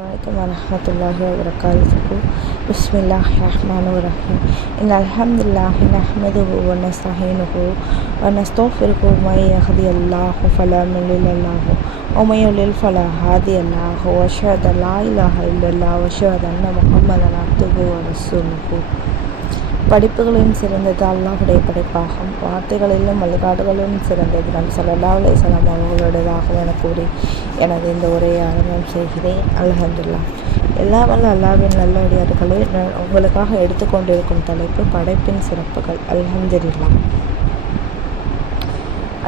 அலைக்கும் வரமத்துல்லாஹி வரகாத்துக்கு பிஸ்மில்லாஹ் ரஹ்மான் ரஹீம் இன் அல்ஹம்துல்லாஹி நஹ்மதுஹு வ நஸ்தஹீனுஹு வ நஸ்தஃபிருஹு மை யஹ்தி அல்லாஹு ஃபலா முல்லில் அல்லாஹு வ மை யுல்லில் ஃபலா ஹாதி அல்லாஹு வ அஷ்ஹது லா இலாஹ இல்லல்லாஹ் வ அஷ்ஹது அன்ன முஹம்மதன் அப்துஹு வ சிறந்தது அல்லாஹுடைய படைப்பாகும் வார்த்தைகளிலும் வழிகாடுகளிலும் சிறந்தது நம் சல்லல்லா அலையம் அவர்களுடையதாகும் என கூறி எனது இந்த உரையை ஆரம்பம் செய்கிறேன். அலஹந்துல்லா எல்லா வல்ல அல்லாவின் நல்லடியார்களே நான் உங்களுக்காக எடுத்துக்கொண்டிருக்கும் தலைப்பு படைப்பின் சிறப்புகள். அலஹந்துல்லா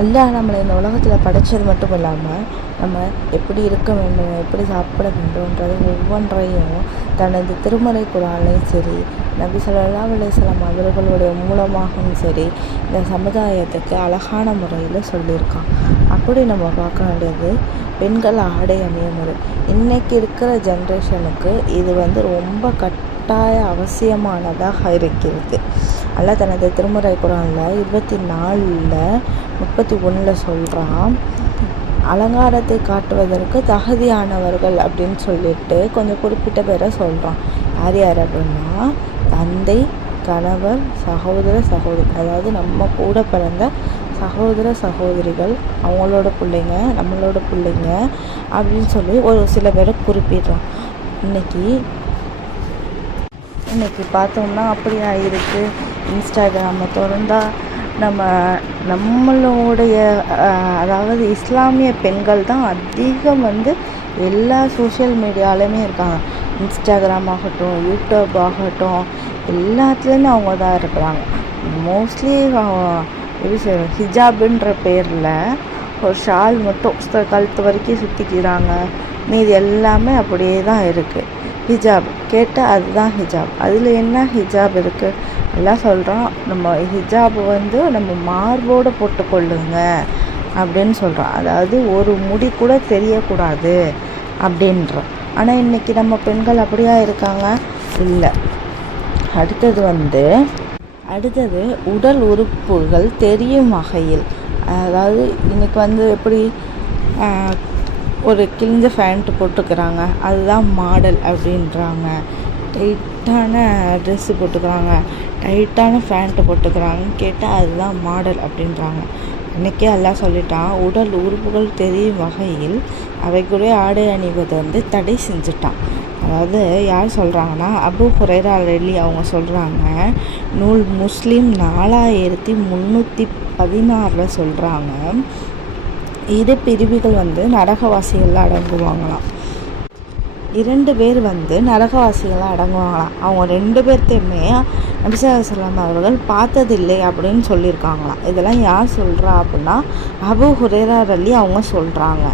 அல்லாஹ் நம்மளை இந்த உலகத்தில் படைச்சது மட்டும் இல்லாமல் நம்ம எப்படி இருக்க வேண்டும் எப்படி சாப்பிட வேண்டும்ன்றது ஒவ்வொன்றையும் தனது திருமறை குரானையும் சரி நபி சொல்லா அலிஸ்லாம் அவர்களுடைய மூலமாகவும் சரி இந்த சமுதாயத்துக்கு அழகான முறையில் சொல்லியிருக்கான். அப்படி நம்ம பார்க்க வேண்டியது பெண்கள் ஆடை அணிய முறை. இன்றைக்கி இருக்கிற ஜென்ரேஷனுக்கு இது வந்து ரொம்ப கட்டாய அவசியமானதாக இருக்கிறது. அல்ல தனது திருமுறை குரானில் இருபத்தி நாலில் முப்பத்தி ஒன்றில் சொல்கிறான் அலங்காரத்தை காட்டுவதற்கு தகுதியானவர்கள் அப்படின்னு சொல்லிட்டு கொஞ்சம் குறிப்பிட்ட பேரை சொல்கிறான் யார் யார் அப்படின்னா தந்தை கணவர் சகோதர சகோதரி அதாவது நம்ம கூட பிறந்த சகோதர சகோதரிகள் அவங்களோட பிள்ளைங்க நம்மளோட பிள்ளைங்க அப்படின்னு சொல்லி ஒரு சில பேரை குறிப்பிடுறோம். இன்றைக்கி இன்றைக்கி பார்த்தோம்னா அப்படியா இருக்குது இன்ஸ்டாகிராமை திறந்தா நம்ம நம்மளுடைய அதாவது இஸ்லாமிய பெண்கள் தான் அதிகம் வந்து எல்லா சோஷியல் மீடியாலையுமே இருக்காங்க. இன்ஸ்டாகிராம் ஆகட்டும் யூடியூப் ஆகட்டும் எல்லாத்துலேயுமே அவங்க தான் இருக்கிறாங்க. மோஸ்ட்லி எப்படி சொல்ற ஹிஜாபுன்ற பேரில் ஒரு ஷால் மட்டும் கழுத்து வரைக்கும் சுற்றிக்கிறாங்க மீது எல்லாமே அப்படியே தான் இருக்குது ஹிஜாப். கேட்டால் அதுதான் ஹிஜாப். அதில் என்ன ஹிஜாப் இருக்குது எல்லாம் சொல்கிறோம் நம்ம ஹிஜாப் வந்து நம்ம மார்போடு போட்டுக்கொள்ளுங்க அப்படின்னு சொல்கிறோம் அதாவது ஒரு முடி கூட தெரியக்கூடாது அப்படின்றோம் ஆனால் இன்றைக்கி நம்ம பெண்கள் அப்படியா இருக்காங்க? இல்லை. அடுத்தது வந்து அடுத்தது உடல் உறுப்புகள் தெரியும் வகையில். அதாவது இன்றைக்கி வந்து எப்படி ஒரு கிழிஞ்ச ஃபேண்ட்டு போட்டுக்கிறாங்க அதுதான் மாடல் அப்படின்றாங்க. டைட்டான ட்ரெஸ்ஸு போட்டுக்கிறாங்க டைட்டான ஃபேண்ட்டு போட்டுக்கிறாங்கன்னு கேட்டால் அதுதான் மாடல் அப்படின்றாங்க. இன்றைக்கே எல்லாம் சொல்லிட்டான் உடல் உறுப்புகள் தெரியும் வகையில் அவைக்குரிய ஆடை அணிவது வந்து தடை செஞ்சுட்டான். அதாவது யார் சொல்கிறாங்கன்னா அபு ஹுரைரா ரெல்லி அவங்க சொல்கிறாங்க நூல் முஸ்லீம் நாலாயிரத்தி முந்நூற்றி பதினாறில் சொல்கிறாங்க இரு பிரிவுகள் வந்து நரகவாசிகளில் அடங்குவாங்களாம். இரண்டு பேர் வந்து நரகவாசிகளாக அடங்குவாங்களாம். அவங்க ரெண்டு பேர்த்தையுமே நபிசாசல்லாம் அவர்கள் பார்த்ததில்லை அப்படின்னு சொல்லியிருக்காங்களாம். இதெல்லாம் யார் சொல்கிறா அப்படின்னா அபு ஹுரேரா ரல்லி அவங்க சொல்கிறாங்க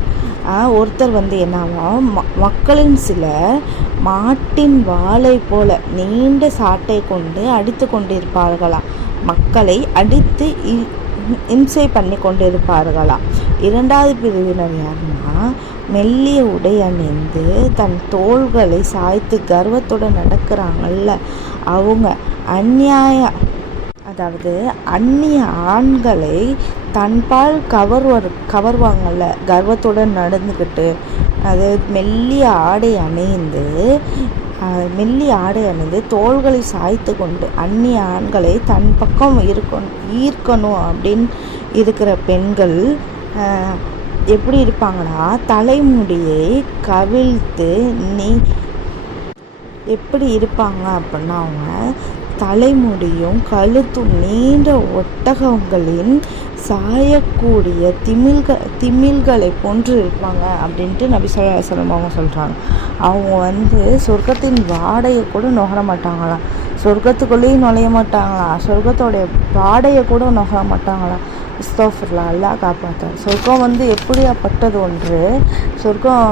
ஒருத்தர் வந்து என்னவா ம மக்களின் சிலர் மாட்டின் வாளை போல நீண்ட சாட்டை கொண்டு அடித்து கொண்டிருப்பார்களாம். மக்களை அடித்து இம்சை பண்ணி கொண்டிருப்பார்களாம். இரண்டாவது பிரிவினர் யாருன்னா மெல்லிய உடை அணிந்து தன் தோள்களை சாய்த்து கர்வத்துடன் நடக்கிறாங்கல்ல அவங்க அந்நியாய அதாவது அந்நிய ஆண்களை தன்பால் கவர்வர் கவர்வாங்கல்ல கர்வத்துடன் நடந்துக்கிட்டு அது மெல்லிய ஆடை அணிந்து மெல்லிய ஆடை அணிந்து தோள்களை சாய்த்து கொண்டு அந்நிய ஆண்களை தன் பக்கம் இருக்கணும் ஈர்க்கணும் அப்படின்னு இருக்கிற பெண்கள் எப்படி இருப்பாங்கன்னா தலைமுடியை கவிழ்த்து நீ எப்படி இருப்பாங்க அப்படின்னா அவங்க தலைமுடியும் கழுத்தும் நீண்ட ஒட்டகங்களின் சாயக்கூடிய திமில்க திமில்களை போன்று இருப்பாங்க அப்படின்ட்டு நபி சொல்லாசலம் அவங்க சொல்கிறாங்க அவங்க வந்து சொர்க்கத்தின் வாடையை கூட நுகர மாட்டாங்களாம் சொர்க்கத்துக்குள்ளேயும் நுழைய மாட்டாங்களாம் சொர்க்கத்தோடைய வாடையை கூட நுகர மாட்டாங்களாம் இஸ்தோஃபர்லா அல்லா காப்பாற்றார் சொர்க்கம் வந்து எப்படியாப்பட்டது ஒன்று? சொர்க்கம்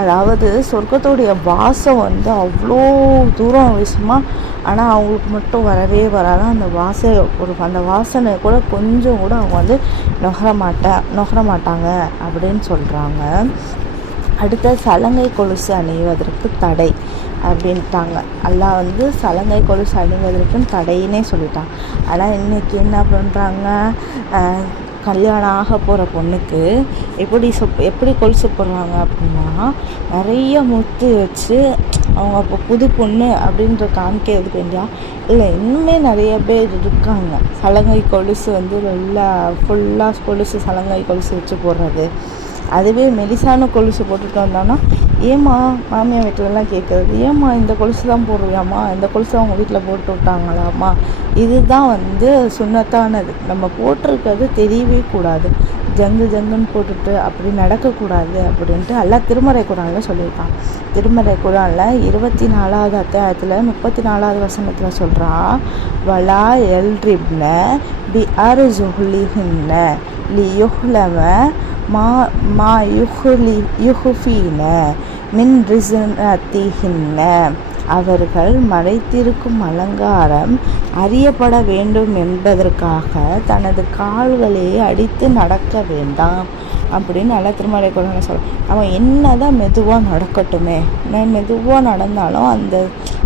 அதாவது சொர்க்கத்துடைய வாசம் வந்து அவ்வளோ தூரம் விஷயமா ஆனால் அவங்களுக்கு மட்டும் வரவே வராது. அந்த வாசை ஒரு அந்த வாசனை கூட கொஞ்சம் கூட அவங்க வந்து நுகர மாட்டா நுகர மாட்டாங்க அப்படின்னு சொல்கிறாங்க அடுத்த சலங்கை கொலுசு அணிவதற்கு தடை அப்படின்ட்டாங்க. எல்லாம் வந்து சலங்கை கொலுசு அணிவதற்கும் தடையினே சொல்லிட்டாங்க ஆனால் இன்றைக்கி என்ன பண்ணுறாங்க கல்யாணம் ஆக போகிற பொண்ணுக்கு எப்படி சொப் எப்படி கொலுசு போடுறாங்க அப்படின்னா நிறைய முத்து வச்சு அவங்க இப்போ புது பொண்ணு அப்படின்ற காமிக்கிறதுக்கு வேண்டியா? இல்லை இன்னுமே நிறைய பேர் இருக்காங்க. சலங்கை கொலுசு வந்து நல்லா ஃபுல்லாக கொலுசு சலங்கை கொலுசு வச்சு போடுறது. அதுவே மெலிசான கொலுசு போட்டுட்டு வந்தோன்னா ஏம்மா மாமியார் வீட்டிலலாம் கேட்குறது ஏம்மா இந்த கொலுசு தான் போடுவியாம்மா இந்த கொலுசு அவங்க வீட்டில் போட்டு விட்டாங்களாம்மா? இதுதான் வந்து சுண்ணத்தானது. நம்ம போட்டிருக்கிறது தெரியவே கூடாது. ஜங்கு ஜங்குன்னு போட்டுட்டு அப்படி நடக்கக்கூடாது அப்படின்ட்டு எல்லாம் திருமறை குரானில் சொல்லியிருக்கான். திருமறை குரானில் இருபத்தி நாலாவது அத்தியாயத்தில் முப்பத்தி நாலாவது வசனத்தில் சொல்கிறா வலா எல்ரிப்ன பி ஆர் ஜுஹ்லிஹின்ன லி யுஹ்லம மா மா யுஹ்லி யுஹ்ஃபீன மின் ரிசனத்திஹின்ன அவர்கள் மறைத்திருக்கும் அலங்காரம் அறியப்பட வேண்டும் என்பதற்காக தனது கால்களை அடித்து நடக்க வேண்டாம் அப்படின்னு நல்லா திருமலை குழந்தை சொல்கிறோம் அவன் என்ன தான் மெதுவாக நடக்கட்டுமே. நான் மெதுவாக நடந்தாலும் அந்த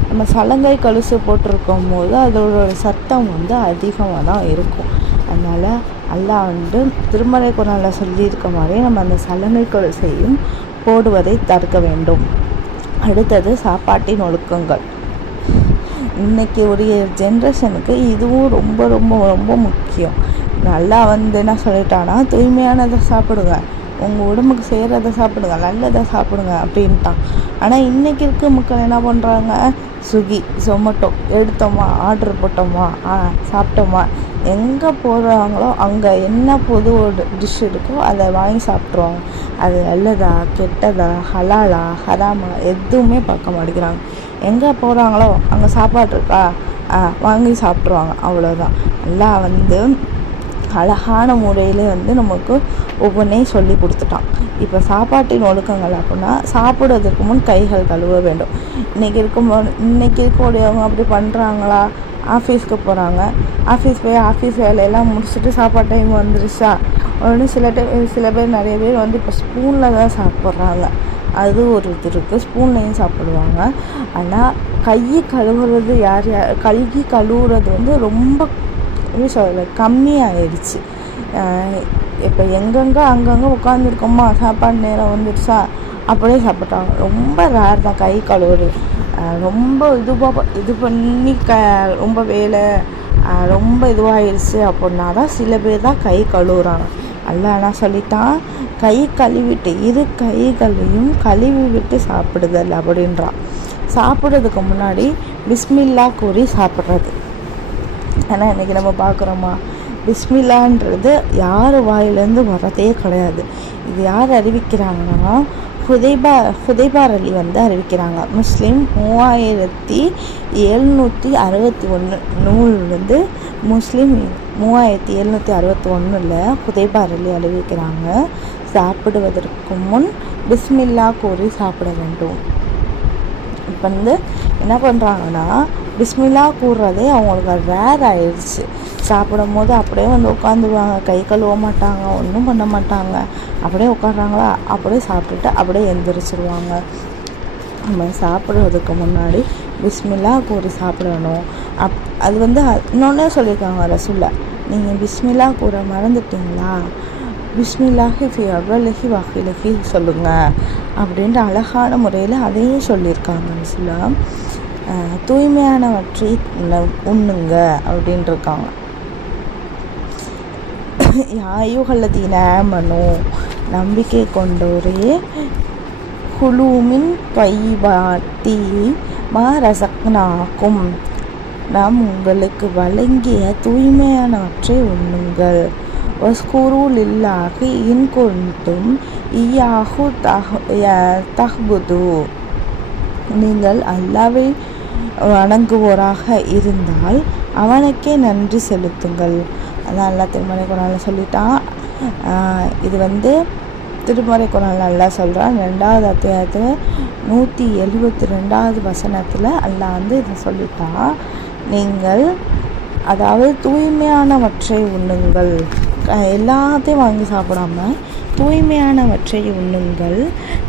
நம்ம சலங்கை கழுசு போட்டிருக்கும் போது அதோட சத்தம் வந்து அதிகமாக தான் இருக்கும். அதனால் அல்லாஹ் வந்து திருமலை குரலில் சொல்லியிருக்க மாதிரி நம்ம அந்த சலங்கை செய்யும் போடுவதை தடுக்க வேண்டும். அடுத்தது சாப்பாட்டின் ஒழுக்கங்கள். இன்றைக்கி ஒரு ஜென்ரேஷனுக்கு இதுவும் ரொம்ப ரொம்ப ரொம்ப முக்கியம். நல்லா வந்து என்ன சொல்லிட்டான்னா தூய்மையானதை சாப்பிடுங்க. உங்கள் உடம்புக்கு செய்கிறத சாப்பிடுங்க நல்லதை சாப்பிடுங்க அப்படின்ட்டான். ஆனால் இன்றைக்கி இருக்க மக்கள் என்ன பண்ணுறாங்க ஸ்விக்கி ஜொமேட்டோ எடுத்தோமா ஆர்டர் போட்டோமா ஆ சாப்பிட்டோமா எங்கே போகிறாங்களோ அங்கே என்ன பொது டிஷ் இருக்கோ அதை வாங்கி சாப்பிட்ருவாங்க அது நல்லதா கெட்டதா ஹலாலா ஹராமா எதுவுமே பார்க்க மாட்டேங்கிறாங்க. எங்கே போகிறாங்களோ அங்கே சாப்பாடு இருக்கா? ஆ வாங்கி சாப்பிட்ருவாங்க அவ்வளோதான் நல்லா வந்து அழகான முறையில் வந்து நமக்கு ஒவ்வொன்றையும் சொல்லி கொடுத்துட்டான். இப்போ சாப்பாட்டின் ஒழுக்கங்கள் அப்படின்னா சாப்பிடுவதற்கு முன் கைகள் கழுவ வேண்டும். இன்றைக்கி இருக்கும் இன்றைக்கி இருக்கக்கூடியவங்க அப்படி பண்ணுறாங்களா ஆஃபீஸ்க்கு போகிறாங்க ஆஃபீஸ் போய் ஆஃபீஸ் வேலையெல்லாம் முடிச்சுட்டு சாப்பாடு டைம் வந்துருச்சா? உடனே சில டைம் சில பேர் நிறைய பேர் வந்து இப்போ ஸ்பூனில் தான் சாப்பிட்றாங்க. அது ஒரு இது இருக்குது ஸ்பூன்லேயும் சாப்பிடுவாங்க. ஆனால் கை கழுவுறது யார் யார் கை கழுவுறது வந்து ரொம்ப எப்படி சொல்கிறது கம்மியாயிடுச்சு. இப்போ எங்கெங்கே அங்கங்கே உட்காந்துருக்கோமா சாப்பாடு நேரம் வந்துடுச்சா அப்படியே சாப்பிட்டாங்க. ரொம்ப ரேர் தான். கை கழுவுறது. ரொம்ப இதுவாக இது பண்ணி க ரொம்ப வேலை ரொம்ப இதுவாகிடுச்சு அப்படின்னா தான் சில பேர் தான் கை கழுவுறாங்க. அல்ல ஆனால் சொல்லிட்டான் கை கழுவிட்டு இரு கைகளையும் கழுவி விட்டு சாப்பிடுதல் அப்படின்றான். சாப்பிட்றதுக்கு முன்னாடி பிஸ்மில்லா கூறி சாப்பிட்றது. ஏன்னா இன்றைக்கி நம்ம பார்க்குறோமா பிஸ்மில்லான்றது யார் வாயிலேருந்து வரதே கிடையாது. இது யார் அறிவிக்கிறாங்கன்னா ஹுதைபா ஹுதைபார் அலி வந்து அறிவிக்கிறாங்க. முஸ்லீம் மூவாயிரத்தி எழுநூற்றி அறுபத்தி ஒன்று நூல் வந்து முஸ்லீம் மூவாயிரத்தி எழுநூற்றி அறுபத்தி ஒன்றில் ஹுதைபார் அலி அறிவிக்கிறாங்க. சாப்பிடுவதற்கு முன் பிஸ்மில்லா கூறி சாப்பிட வேண்டும். இப்போ வந்து என்ன பண்ணுறாங்கன்னா பிஸ்மில்லா கூறுறதே அவங்களுக்கு ரேர் ஆயிடுச்சு. சாப்பிடும் போது அப்படியே வந்து உட்காந்துருவாங்க. கை கழுவ மாட்டாங்க ஒன்றும் பண்ண மாட்டாங்க. அப்படியே உட்காடுறாங்களா அப்படியே சாப்பிட்டுட்டு அப்படியே எந்திரிச்சிருவாங்க. நம்ம சாப்பிட்றதுக்கு முன்னாடி பிஸ்மில்லா கூறி சாப்பிடணும். அப் அது வந்து இன்னொன்னே சொல்லியிருக்காங்க ரசுல்லா. நீங்கள் பிஸ்மில்லா கூற மறந்துட்டீங்களா? பிஸ்மில்லாஹி ஃபி அவ்வளஹி வாஹிலஹி சொல்லுங்கள் அப்படின்ற அழகான முறையில் அதையும் சொல்லியிருக்காங்க ரசுல்லா. தூய்மையானவற்றை உண்ணுங்க அப்படின்ட்டுருக்காங்க யாயுகல்லதீன மனு நம்பிக்கை கொண்டோரே குழுமின் பைவாத்தி மா ரசக்னாக்கும் நாம் உங்களுக்கு வழங்கிய தூய்மையானவற்றை உண்ணுங்கள். வஸ்கூருல் இல்லாக இன்கொண்டும் இயாகு தஹ் தஹ்புது. நீங்கள் அல்லாவை வணங்குவோராக இருந்தால் அவனுக்கே நன்றி செலுத்துங்கள். அதான் அல்லா திருமறை குரானில் சொல்லிட்டான். இது வந்து திருமறை குரான் நல்லா சொல்கிறான் ரெண்டாவது அத்தியாயத்தில் நூற்றி எழுபத்தி ரெண்டாவது வசனத்தில் அல்லா வந்து இதை சொல்லிட்டான். நீங்கள் அதாவது தூய்மையானவற்றை உண்ணுங்கள். எல்லாத்தையும் வாங்கி சாப்பிடாம தூய்மையானவற்றை உண்ணுங்கள்.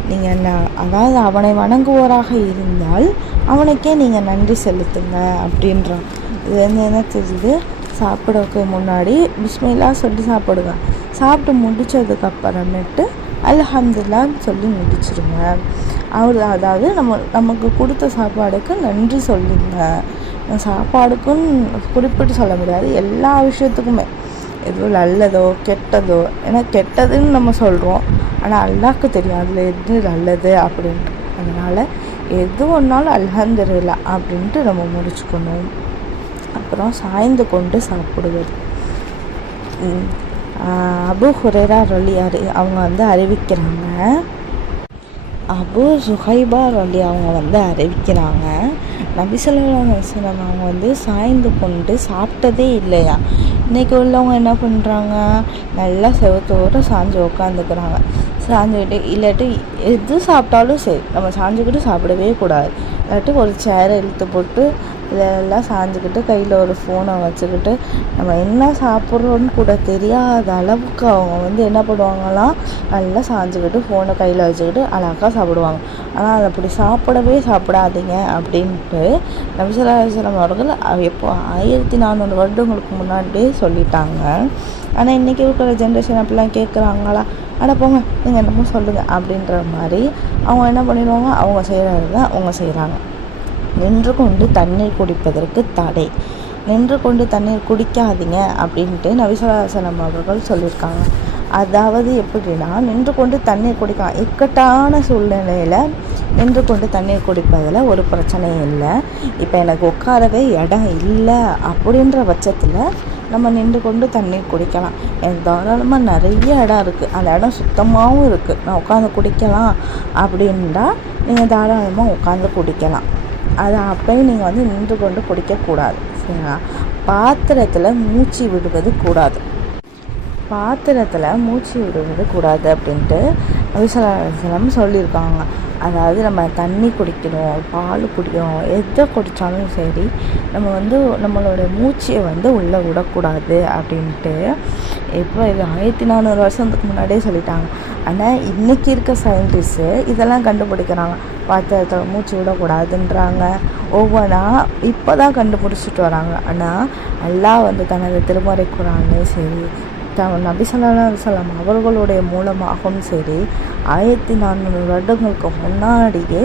நீங்கள் நான் அதாவது அவனை வணங்குவோராக இருந்தால் அவனுக்கே நீங்கள் நன்றி செலுத்துங்க அப்படின்றான். இது வந்து என்ன தெரியுது? சாப்பிடக்கு முன்னாடி பிஸ்மில்லா சொல்லி சாப்பிடுங்க. சாப்பிட்டு முடித்ததுக்கப்புறமேட்டு அல்ஹம்துலில்லான்னு சொல்லி முடிச்சிருங்க. அவர் அதாவது நம்ம நமக்கு கொடுத்த சாப்பாடுக்கு நன்றி சொல்லுங்க. சாப்பாடுக்குன்னு குறிப்பிட்டு சொல்ல முடியாது. எல்லா விஷயத்துக்குமே. எதுவும் நல்லதோ கெட்டதோ ஏன்னா கெட்டதுன்னு நம்ம சொல்கிறோம் ஆனால் அல்லாக்கு தெரியும் அதில் எது நல்லது அப்படின்ட்டு அதனால் எது ஒன்றாலும் அல்ஹம்துலில்லா அப்படின்ட்டு நம்ம முடிச்சுக்கணும். அப்புறம் சாய்ந்து கொண்டு சாப்பிடுவது. அபு ஹுரேரா ரொலியார் அவங்க வந்து அறிவிக்கிறாங்க. அபு சுஹைபா ரொலி அவங்க வந்து அறிவிக்கிறாங்க. நபிசல்லாம் அவங்க வந்து சாய்ந்து கொண்டு சாப்பிட்டதே இல்லையா? இன்றைக்கி உள்ளவங்க என்ன பண்ணுறாங்க நல்லா செவத்தோடு சாஞ்சு உட்காந்துக்கிறாங்க சாஞ்சுக்கிட்டு இல்லாட்டி எது சாப்பிட்டாலும் சரி நம்ம சாஞ்சுக்கிட்டு சாப்பிடவே கூடாது. இல்லாட்டி ஒரு சேரை இழுத்து போட்டு இதெல்லாம் சாஞ்சுக்கிட்டு கையில் ஒரு ஃபோனை வச்சுக்கிட்டு நம்ம என்ன சாப்பிட்றோன்னு கூட தெரியாத அளவுக்கு அவங்க வந்து என்ன பண்ணுவாங்களாம் நல்லா சாஞ்சுக்கிட்டு ஃபோனை கையில் வச்சுக்கிட்டு அழகாக சாப்பிடுவாங்க. ஆனால் அதை அப்படி சாப்பிடவே சாப்பிடாதீங்க அப்படின்ட்டு நபிசல்லாஸ்லாம் அவர்கள் அவ- எப்போ ஆயிரத்தி நானூறு வருடங்களுக்கு முன்னாடியே சொல்லிட்டாங்க. ஆனால் இன்றைக்கி இருக்கிற ஜென்ரேஷன் அப்படிலாம் கேட்குறாங்களா அட போங்க நீங்கள் என்னமோ சொல்லுங்கள் அப்படின்ற மாதிரி அவங்க என்ன பண்ணிடுவாங்க? அவங்க செய்கிறது தான் அவங்க செய்கிறாங்க நின்று கொண்டு தண்ணீர் குடிப்பதற்கு தடை. நின்று கொண்டு தண்ணீர் குடிக்காதீங்க அப்படின்ட்டு நபிசல்லாசலம் அவர்கள் சொல்லியிருக்காங்க. அதாவது எப்படின்னா நின்று கொண்டு தண்ணீர் குடிக்கலாம் இக்கட்டான சூழ்நிலையில் நின்று கொண்டு தண்ணீர் குடிப்பதில் ஒரு பிரச்சனையும் இல்லை. இப்போ எனக்கு உட்காரவே இடம் இல்லை அப்படின்ற பட்சத்தில் நம்ம நின்று கொண்டு தண்ணீர் குடிக்கலாம். எனக்கு தாராளமாக நிறைய இடம் இருக்குது அந்த இடம் சுத்தமாகவும் இருக்குது நான் உட்காந்து குடிக்கலாம் அப்படின்டா நீங்கள் தாராளமாக உட்காந்து குடிக்கலாம். அதை அப்பயும் நீங்கள் வந்து நின்று கொண்டு குடிக்கக்கூடாது சரிங்களா? பாத்திரத்தில் மூச்சு விடுவது கூடாது. பாத்திரத்தில் மூச்சு விடுவது கூடாது அப்படின்ட்டு நபிசலம் சொல்லியிருக்காங்க. அதாவது நம்ம தண்ணி குடிக்கணும் பால் குடிக்கணும் எதை குடித்தாலும் சரி நம்ம வந்து நம்மளோட மூச்சையை வந்து உள்ளே விடக்கூடாது அப்படின்ட்டு இப்போ இது ஆயிரத்தி நானூறு வருஷத்துக்கு முன்னாடியே சொல்லிட்டாங்க. ஆனால் இன்றைக்கி இருக்க சயின்டிஸ்ட்டு இதெல்லாம் கண்டுபிடிக்கிறாங்க. பாத்திரத்தில் மூச்சு விடக்கூடாதுன்றாங்க. ஒவ்வொன்றா இப்போ தான் கண்டுபிடிச்சிட்டு வராங்க. ஆனால் எல்லாம் வந்து தனது திருமறை குரானே சரி த நபி ஸல்லல்லாஹு அவர்களுடைய மூலமாகவும் சரி ஆயிரத்தி நானூறு வருடங்களுக்கு முன்னாடியே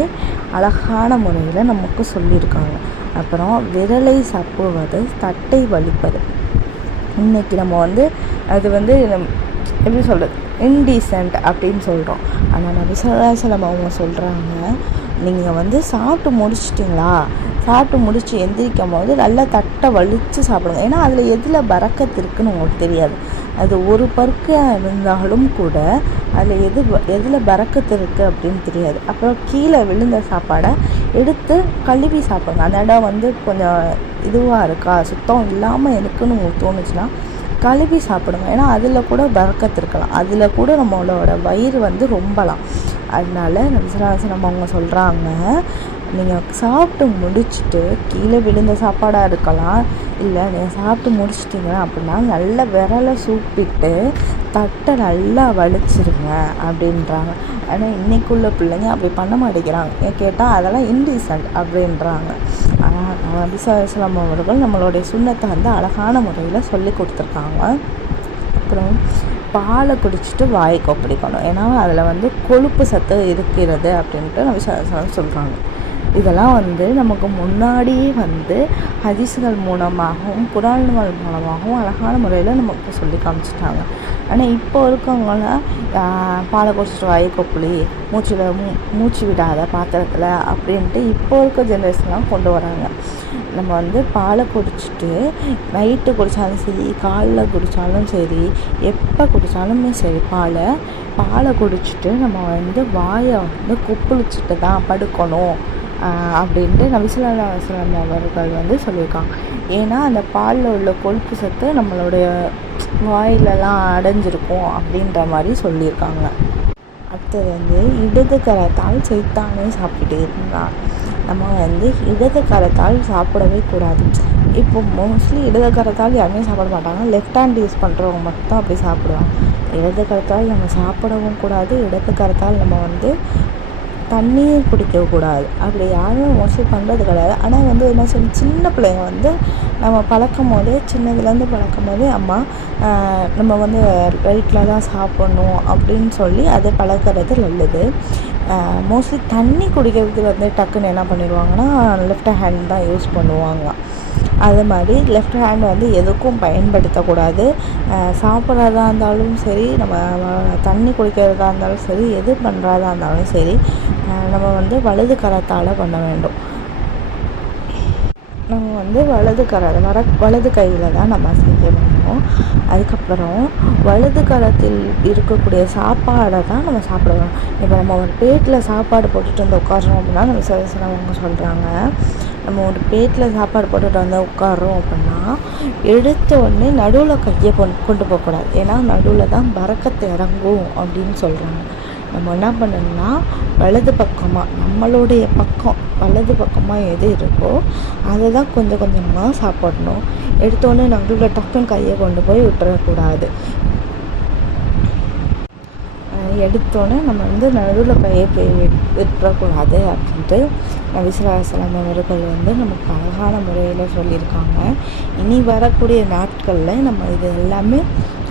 அழகான முறையில் நமக்கு சொல்லியிருக்காங்க. அப்புறம் விரலை சப்புவது தட்டை வலிப்பது. இன்னைக்கு நம்ம வந்து அது வந்து எப்படி சொல்கிறது இன்டீசென்ட் அப்படின்னு சொல்கிறோம் ஆனால் நபி ஸல்லல்லாஹு அவங்க சொல்கிறாங்க நீங்கள் வந்து சாப்பிட்டு முடிச்சிட்டிங்களா? சாப்பிட்டு முடித்து எந்திரிக்கும் போது நல்லா தட்டை வலித்து சாப்பிடுங்க. ஏன்னா அதில் எதில் பறக்கத்து இருக்குன்னு உங்களுக்கு தெரியாது. அது ஒரு பருக்கையாக இருந்தாலும் கூட அதில் எது எதில் பறக்கத்து இருக்குது அப்படின்னு தெரியாது. அப்புறம் கீழே விழுந்த சாப்பாடை எடுத்து கழுவி சாப்பிடுங்க. அந்த இடம் வந்து கொஞ்சம் இதுவாக இருக்கா? சுத்தம் இல்லாமல் இருக்குன்னு உங்களுக்கு தோணுச்சுன்னா கழுவி சாப்பிடுங்க. ஏன்னா அதில் கூட பறக்கத்து இருக்கலாம். அதில் கூட நம்மளோட வயிறு வந்து ரொம்பலாம். அதனால நம்ம அவங்க சொல்கிறாங்க நீங்கள் சாப்பிட்டு முடிச்சுட்டு கீழே விழுந்த சாப்பாடாக இருக்கலாம். இல்லை நீங்கள் சாப்பிட்டு முடிச்சிட்டிங்க அப்படின்னா நல்ல விரலை சூப்பிட்டு தட்டை நல்லா வலிச்சிருங்க அப்படின்றாங்க. ஆனால் இன்றைக்குள்ள பிள்ளைங்க அப்படி பண்ண மாட்டேங்கிறாங்க. ஏன் கேட்டால் அதெல்லாம் இன்டீசன்ட் அப்படின்றாங்க. ஆனால் நபிசாஸ்லாம் அவர்கள் நம்மளுடைய சுண்ணத்தை வந்து அழகான முறையில் சொல்லி கொடுத்துருக்காங்க. அப்புறம் பாலை குடிச்சிட்டு வாய் கொப்பளிக்கணும். ஏன்னா அதில் வந்து கொழுப்பு சத்து இருக்கிறது அப்படின்ட்டு நபிசாஸ்லாம் சொல்கிறாங்க இதெல்லாம் வந்து நமக்கு முன்னாடியே வந்து ஹதீஸுகள் மூலமாகவும் குரான்கள் மூலமாகவும் அழகான முறையில் நமக்கு சொல்லி காமிச்சிட்டாங்க. ஆனால் இப்போ இருக்கவங்களாம் பாலை குடிச்சிட்டு வாய் கொப்புளி மூச்சில் மூ மூச்சு விடாத பாத்திரத்தில் அப்படின்ட்டு இப்போ இருக்க ஜென்ரேஷன்லாம் கொண்டு வராங்க. நம்ம வந்து பாலை குடிச்சிட்டு நைட்டு குடித்தாலும் சரி காலில் குடித்தாலும் சரி எப்போ குடித்தாலுமே சரி பாலை பாலை குடிச்சிட்டு நம்ம வந்து வாயை வந்து குப்புளிச்சிட்டு தான் படுக்கணும். அப்படின்ட்டு நபிசுல்லா வசலம் அவர்கள் வந்து சொல்லியிருக்காங்க. ஏன்னா அந்த பாலில் உள்ள கொழுப்பு சத்து நம்மளுடைய வாயிலெல்லாம் அடைஞ்சிருக்கும் அப்படின்ற மாதிரி சொல்லியிருக்காங்க. அடுத்தது வந்து இடது கரத்தால் சைத்தானே சாப்பிட்டுட்டே இருந்தான் நம்ம வந்து இடது கரத்தால் சாப்பிடவே கூடாது. இப்போ மோஸ்ட்லி இடது கரத்தால் யாருமே சாப்பிட மாட்டாங்க. லெஃப்ட் ஹேண்ட் யூஸ் பண்ணுறவங்க மட்டும் அப்படி சாப்பிடுவாங்க. இடது கரத்தால் நம்ம சாப்பிடவும் கூடாது. இடது கரத்தால் நம்ம வந்து தண்ணியும் குடிக்கக்கூடாது அப்படி யாரும் மோஸ்ட்லி பண்ணுறது கிடையாது. ஆனால் வந்து என்ன சொல்லி சின்ன பிள்ளைங்க வந்து நம்ம பழக்கும் போதே சின்னதுலேருந்து பழக்கும் போதே அம்மா நம்ம வந்து ரைட்டில் தான் சாப்பிட்ணும் அப்படின்னு சொல்லி அதை பழக்கிறது நல்லது. மோஸ்ட்லி தண்ணி குடிக்கிறதுக்கு வந்து டக்குன்னு என்ன பண்ணிடுவாங்கன்னா லெஃப்ட் ஹேண்ட் தான் யூஸ் பண்ணுவாங்க. அது மாதிரி லெஃப்ட் ஹேண்ட் வந்து எதுக்கும் பயன்படுத்தக்கூடாது. சாப்பிட்றதா இருந்தாலும் சரி நம்ம தண்ணி குடிக்கிறதா இருந்தாலும் சரி எது பண்ணுறதா இருந்தாலும் சரி நம்ம வந்து வலது கரத்தால் பண்ண வேண்டும். நம்ம வந்து வலது கர வர வலது கையில் தான் நம்ம செய்ய வேண்டும். அதுக்கப்புறம் வலது கரத்தில் இருக்கக்கூடிய சாப்பாடை தான் நம்ம சாப்பிடணும் இப்போ நம்ம ஒரு பேட்டில் சாப்பாடு போட்டுட்டு வந்து உட்காடுறோம் அப்படின்னா நம்ம சில சொல்கிறாங்க நம்ம ஒரு பேட்டில் சாப்பாடு போட்டுட்டு வந்து உட்காடுறோம் அப்படின்னா எடுத்த உடனே நடுவில் கையை கொண்டு கொண்டு போகக்கூடாது. ஏன்னா நடுவில் தான் பறக்கத்து இறங்கும் அப்படின்னு சொல்கிறாங்க நம்ம என்ன பண்ணணும்னா வலது பக்கமாக நம்மளுடைய பக்கம் வலது பக்கமாக எது இருக்கோ அதை தான் கொஞ்சம் கொஞ்சமாக சாப்பிடணும். எடுத்தோடனே நடுவில் டக்குன்னு கையை கொண்டு போய் விட்டுறக்கூடாது. அஹ் எடுத்தோடனே நம்ம வந்து நடுவில் கையை போய் விட்- விட்டுறக்கூடாது அப்படின்ட்டு நபிசுல்லாசலம் அவர்கள் வந்து நமக்கு அழகான முறையில் சொல்லியிருக்காங்க. இனி வரக்கூடிய நாட்களில் நம்ம இது எல்லாமே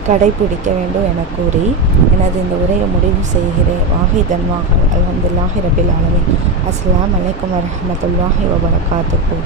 கடைபிடிக்க வேண்டும் என கூறி எனது இந்த உரையை முடிவு செய்கிறேன். வாகை தன்வாக அலமதுல்லாஹி ரபில் ஆலமின். அஸ்லாம் அலைக்கும் வரமத்துல்லாஹி வபரகாத்துஹு.